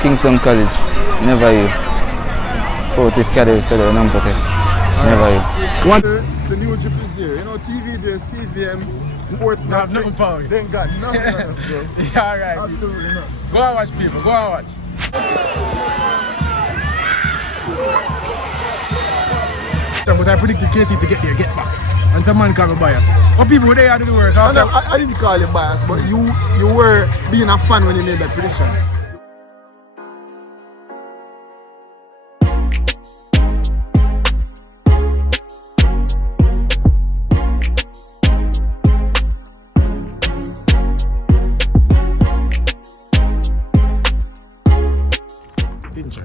Kingston College. Never you. Oh, this cadre said the number. Never you. What? The new drip is here. You know, TVJ, CVM, sports. No, have nothing power. They ain't got nothing on us, bro. Yeah, alright. Absolutely not. Go and watch, people. Go and watch. But I predicted KC to get there, get back. And some man call me bias. But people, they had to do work. I didn't call you biased, but you were being a fan when you made that prediction.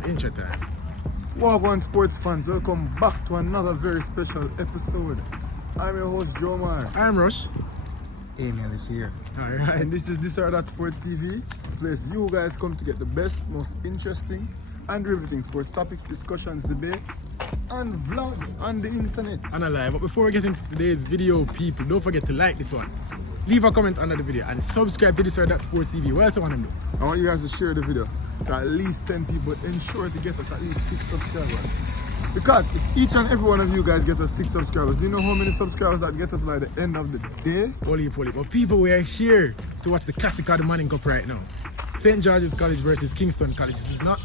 Intro time. Welcome sports fans, welcome back to another very special episode. I'm your host Joe Mar. I'm Rush. Emil is here. Alright. And this is This or That Sports TV, the place you guys come to get the best, most interesting and riveting sports topics, discussions, debates, and vlogs on the internet. And alive. But before we get into today's video, people, don't forget to like this one. Leave a comment under the video and subscribe to This or That Sports TV. What else you want to do? I want you guys to share the video to at least 10 people, ensure to get us at least 6 subscribers. Because if each and every one of you guys get us 6 subscribers, do you know how many subscribers that get us by the end of the day? Holy. But people, we are here to watch the classic of the Manning Cup right now. St. George's College versus Kingston College.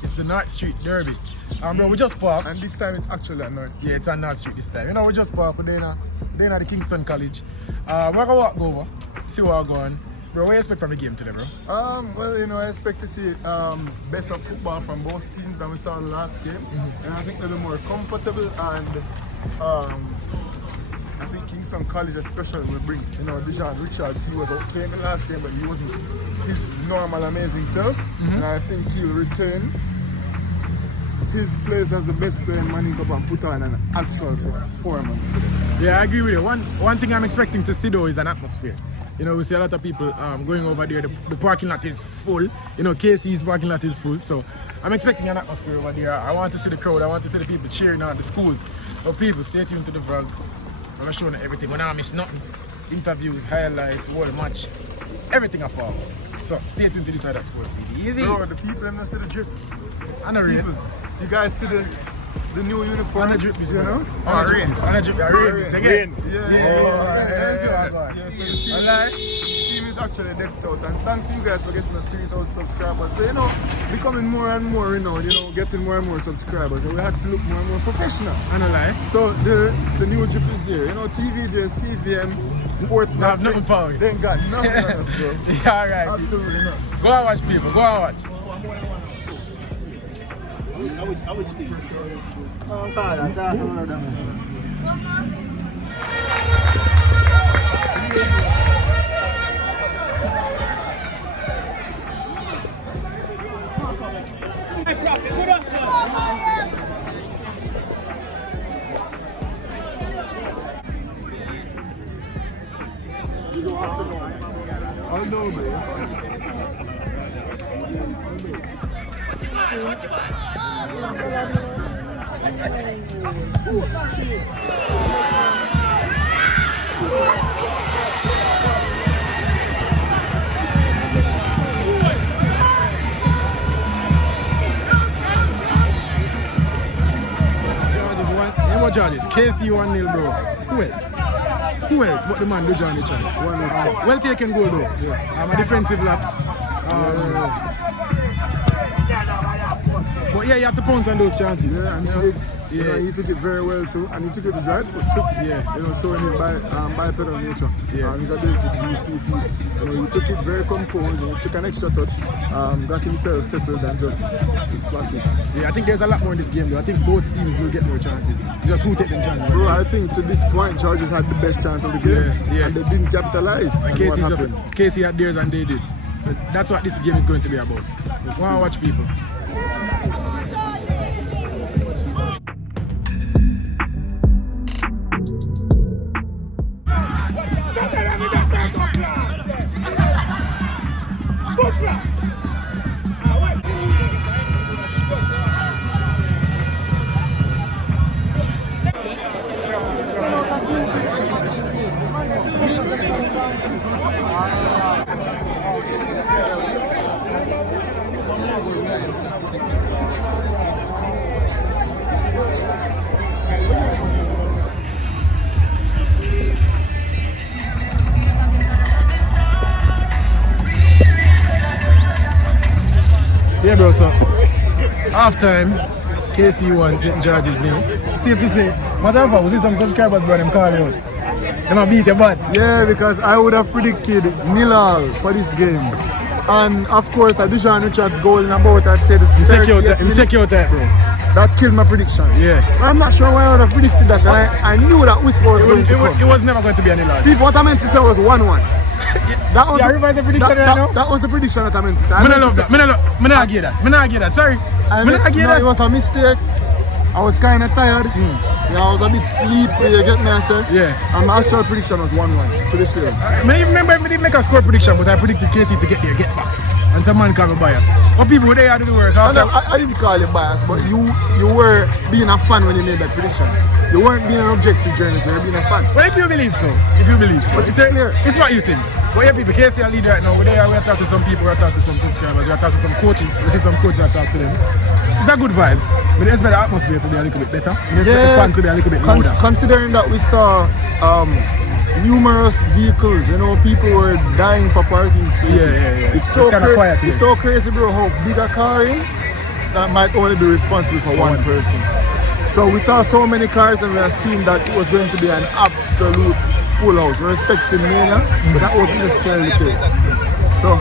It's the North Street Derby. Bro, we just parked. And this time it's actually at North Street. Yeah, it's on North Street this time. You know, we just parked. We're at the Kingston College. We're going to walk over, see what's going on. Bro, what do you expect from the game today, bro? Well, you know, I expect to see better football from both teams than we saw in the last game. And I think they'll be more comfortable, and I think Kingston College especially will bring, you know, Dijon Richards. He was okay in the last game, but he wasn't his normal amazing self. And I think he'll return his place as the best player in Manning Cup and put on an actual performance today. Yeah, I agree with you. One thing I'm expecting to see though is an atmosphere. You know, we see a lot of people going over there. The parking lot is full. You know, KC's parking lot is full. So I'm expecting an atmosphere over there. I want to see the crowd. I want to see the people cheering at the schools. But people, stay tuned to the vlog. I'm going to show you everything. We're not miss nothing. Interviews, highlights, all the match. Everything I follow. So stay tuned to This or That Sports TV. Easy. Bro, the people have not see the drip. And the rain. You guys see the new uniform? And the drip is, you know? Oh, rain. And the drip, rain. Again. Yeah. The team is actually decked out, and thanks to you guys for getting us 3,000 subscribers. So, you know, becoming more and more renowned, you know, getting more and more subscribers, and we have to look more and more professional. And alive. So the new drip is here. You know, TVJ, CVM, sports. They have nothing power. They ain't got nothing on us, bro. Yeah, alright. Absolutely not. Go and watch, people. Go and watch. I would speak. I know, man. Georges, KC 1-0, bro. Who else? What the man do Johnny chance? Well taken goal though. Yeah. A defensive lapse. But yeah, you have to pounce on those chances. Yeah, and he did. Yeah. You know, he took it very well too, and he took it his right foot too. Yeah. You know, showing his bipedal nature. Yeah. His ability to use 2 feet. You know, he took it very composed. He took an extra touch, got himself settled, and just slapped it. Yeah, I think there's a lot more in this game though. I think both teams will get more chances. Just who take them chances? Bro, I think to this point, Georges had the best chance of the game, and they didn't capitalize. And KC had theirs and they did. So that's what this game is going to be about. Want to watch, people. Yeah, bro, so half time, KC won, St. George's nil. Safe to say, matter of fact, we see some subscribers, bro, them call you out. Them a beat your butt. Yeah, because I would have predicted 0-0 for this game. And of course, Dijon Richards goal in about, I'd say, the Take your time, bro. That killed my prediction. Yeah. I'm not sure why I would have predicted that. I knew that whistle was going to come. It was never going to be any large. People, what I meant to say was 1-1. That was revise the prediction right now? That was the prediction that I meant to say. I love that. I not argue that. Sorry. I not argue that. It was a mistake. I was kind of tired. Yeah, I was a bit sleepy, you get me, I said? Yeah. And my actual prediction was 1-1 to this game. I didn't make a score prediction, but I predicted KC to get back. And some man call me bias. But people, they had to do the work. I didn't call you bias, but you were being a fan when you made that prediction. You weren't being an objective journalist, you were being a fan. Well, if you believe so. But it's clear. It's what you think. But yeah, people, KC are leader right now. We're there, we are talking to some people, we are talking to some subscribers, we are talking to some coaches. We see some coaches, I talk to them. It's a good vibes. But they expect the atmosphere to be a little bit better. They expect the fans to be a little bit louder. Considering that we saw numerous vehicles, you know, people were dying for parking spaces. Yeah. It's so kind of quiet. It's so crazy, bro, how big a car is that might only be responsible for one person. So we saw so many cars and we assumed that it was going to be an absolute full house. We're expecting mania, but that wasn't necessarily the case. So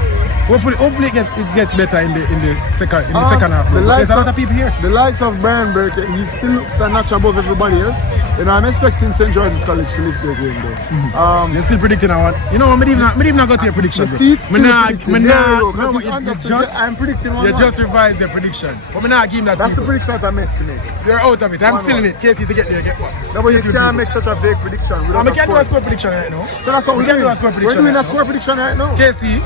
hopefully it gets better in the second half. There's a lot of people here. The likes of Brian Burke, he still looks a notch above everybody else. You know, I'm expecting St. George's College to lift their game though. You're still predicting I want. You know, I didn't not got your prediction. The seats I'm predicting 1-1. You just revised your prediction. But I'm not giving that. That's the prediction that I meant to make. You're out of it. I'm still in it. KC to get there, get back. No, but you can't make such a vague prediction without I can't do a score prediction right now. So that's what we're doing. We're doing a score prediction right now. KC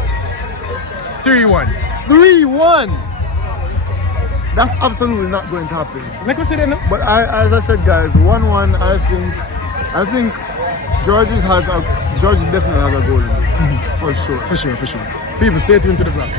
3-1. 3-1. That's absolutely not going to happen. Like we said, no? But as I said, guys, 1-1. I think Georges definitely has a goal in it. For sure. For sure. People, stay tuned to the vlog.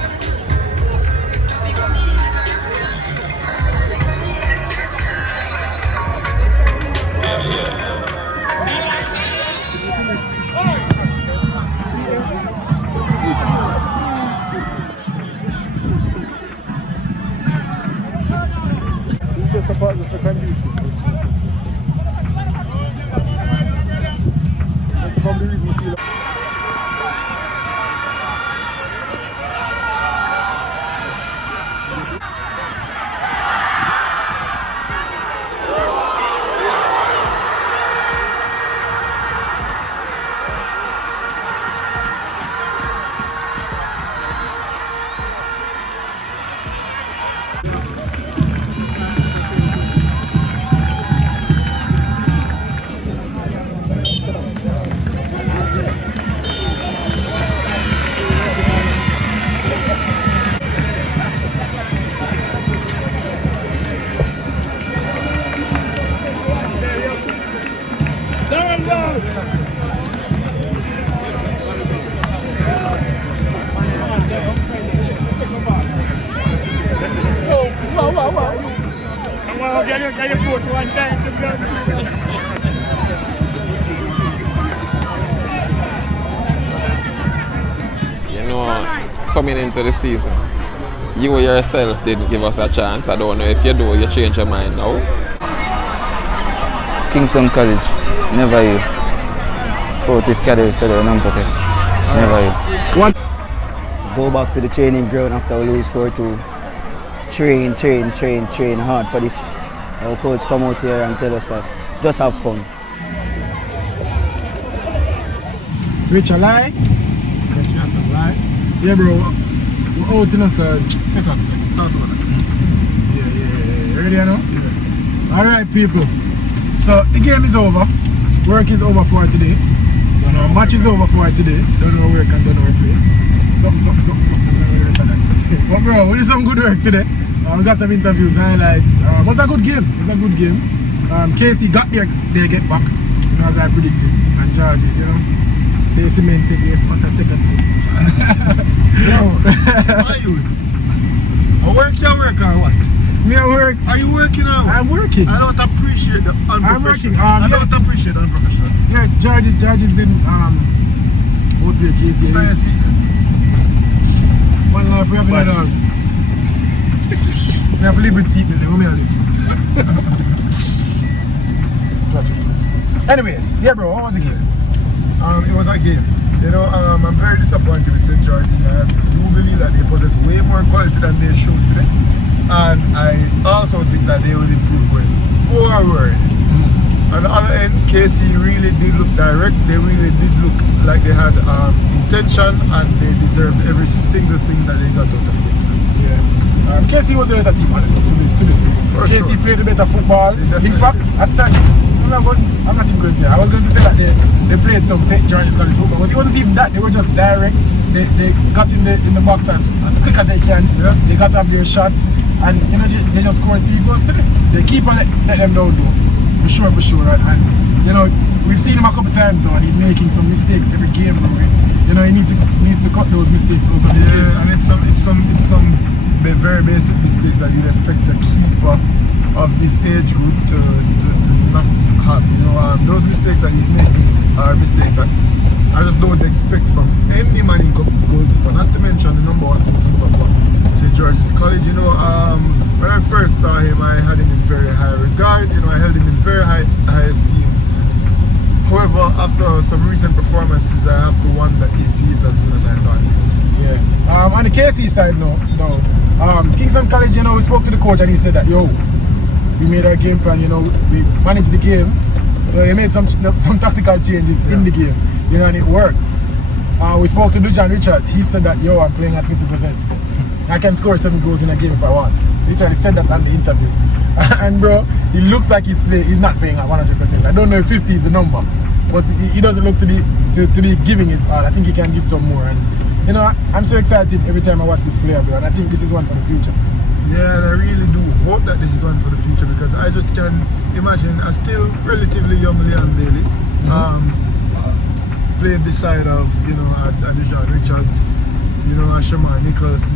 You know, coming into the season, you yourself didn't give us a chance. I don't know if you do, you change your mind now. Kingston College, never you. This cadre said number 10. Never you. What? Go back to the training ground after we lose 4-2. Train hard for this. Our coach come out here and tell us that just have fun. Rich a lie? Yeah, bro. We're out enough cause. Start one. Yeah. Ready now? Yeah. Alright, people. So the game is over. Work is over for today. Match is over for today. Don't know work and don't know play. Something. But bro, we did some good work today. We got some interviews, highlights. It was a good game. KC got there, they get back, you know, as I predicted. And Georges, you know, they cemented the spot a second place. Why you? Work or what? Me at work. Are you working now? I'm working. I don't appreciate the unprofessional. I'm working. I don't appreciate the unprofessional. Yeah, Georges didn't motivate KC. One life we have another. You have to live with seatbelt, they will me live. Anyways, yeah bro, what was the game? It was a game. You know, I'm very disappointed with St. George's. I do believe that they possess way more quality than they showed today. And I also think that they will improve going forward. On the other end, KC really did look direct. They really did look like they had intention and they deserved every single thing that they got out of the game. Yeah. KC was a better team, to be fair. KC sure. played a better football. Definitely. In fact, at the time, I'm not even going to say. I was going to say that they played some St. George's College football, but it wasn't even that. They were just direct. They got in the box as quick as they can. Yeah. They got up their shots, and you know they just scored 3 goals today. They keep on let them down though, for sure. And you know we've seen him a couple times now, and he's making some mistakes every game, bro. You know he needs to cut those mistakes out of his game. Yeah, and it's some very basic mistakes that you'd expect a keeper of this age group to not have. You know, those mistakes that he's making are mistakes that I just don't expect from any man in goalkeeper. Not to mention the number 1 goalkeeper for St. George's College. You know, when I first saw him, I had him in very high regard. You know, I held him in very high esteem. However, after some recent performances, I have to wonder if he's as good as I thought he was. Yeah. On the KC side, no. Kingston College, you know, we spoke to the coach and he said that, yo, we made our game plan, you know, we managed the game. You know, they made some tactical changes in the game, you know, and it worked. We spoke to Dujan Richards. He said that, yo, I'm playing at 50%. I can score 7 goals in a game if I want. He literally said that on the interview. And bro, he looks like he's not playing at 100%. I don't know if 50 is the number, but he doesn't look to be giving his all. I think he can give some more. And you know, I'm so excited every time I watch this player, bro, and I think this is one for the future. Yeah, and I really do hope that this is one for the future, because I just can imagine a still relatively young Leon Bailey playing beside of, you know, Adishan Richards, you know, Shamar Nicholson.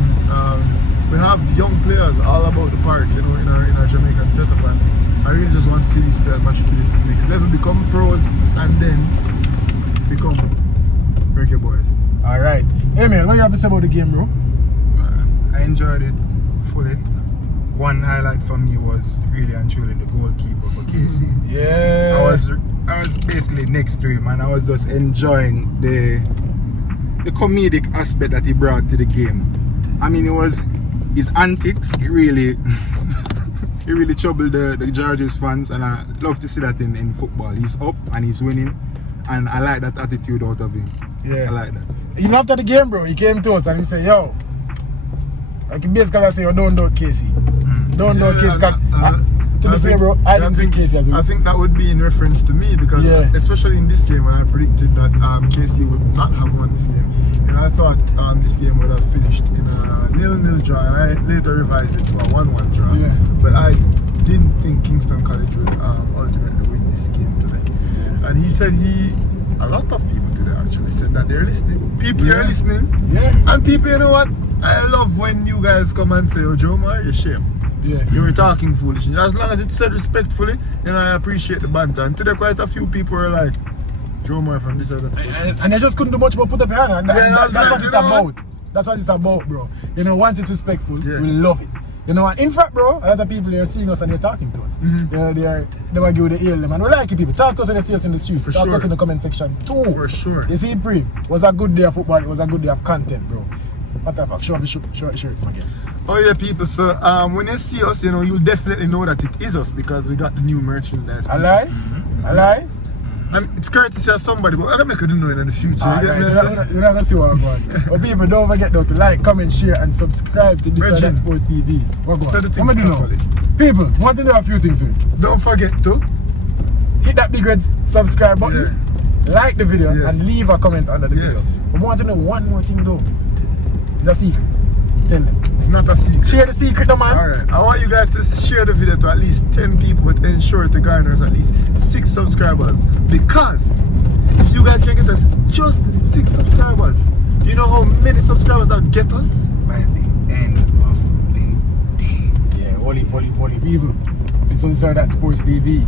We have young players all about the park, you know, in our Jamaican setup, and I really just want to see these players matriculate to the next level, become pros, and then become reggae boys. Alright. Hey man, what you have to say about the game, bro? I enjoyed it fully. One highlight for me was really and truly the goalkeeper for KC. Yeah. I was basically next to him and I was just enjoying the comedic aspect that he brought to the game. I mean, it was his antics. It really he really troubled the Georges fans, and I love to see that in football. He's up and he's winning, and I like that attitude out of him. Yeah. I like that. Even after the game, bro, he came to us and he said, yo, I can basically say, yo, don't doubt Casey. Don't doubt Casey, because to be fair, bro, I didn't think Casey has a I think that would be in reference to me, because especially in this game when I predicted that Casey would not have won this game. And I thought this game would have finished in a 0-0 draw, and I later revised it to a 1-1 draw. Yeah. But I didn't think Kingston College would ultimately win this game today. Yeah. And he said a lot of people today actually said that they're listening. People are listening. Yeah. And people, you know what? I love when you guys come and say, oh, Joe Mar, you're shame. Yeah. You were talking foolishness. As long as it's said respectfully, you know, I appreciate the banter. And today quite a few people were like, Joe Mar from this or that. And they just couldn't do much but put up your hand. And that's like, what it's about. That's what it's about, bro. You know, once it's respectful, we love it. You know, and in fact, bro, a lot of people are seeing us and they're talking to us. You know, they might give you the ear them, and we like it, people. Talk to us when they see us in the streets. Talk to us in the comment section too. For sure. You see, Pre, it was a good day of football. It was a good day of content, bro. What the fuck? Show me shirt again. Oh yeah, people. So when you see us, you know, you'll definitely know that it is us, because we got the new merchandise. I lie? I lie? And it's courtesy of somebody, but I'm gonna make you know it in the future. You're not gonna see what I'm going. But people, don't forget though to like, comment, share, and subscribe to this That Sports TV. What I'm gonna do now? People, I want to do a few things with you. Don't forget to hit that big red subscribe button, like the video, and leave a comment under the video. But I want to know one more thing though. It's a secret. Tell them. It's not a secret. Share the secret though, man. Alright. I want you guys to share the video to at least 10 people, but ensure to garner at least 6 subscribers. Because if you guys can get us just 6 subscribers, you know how many subscribers that would get us? By the end of the day. Yeah, holy people. This is That Sports TV.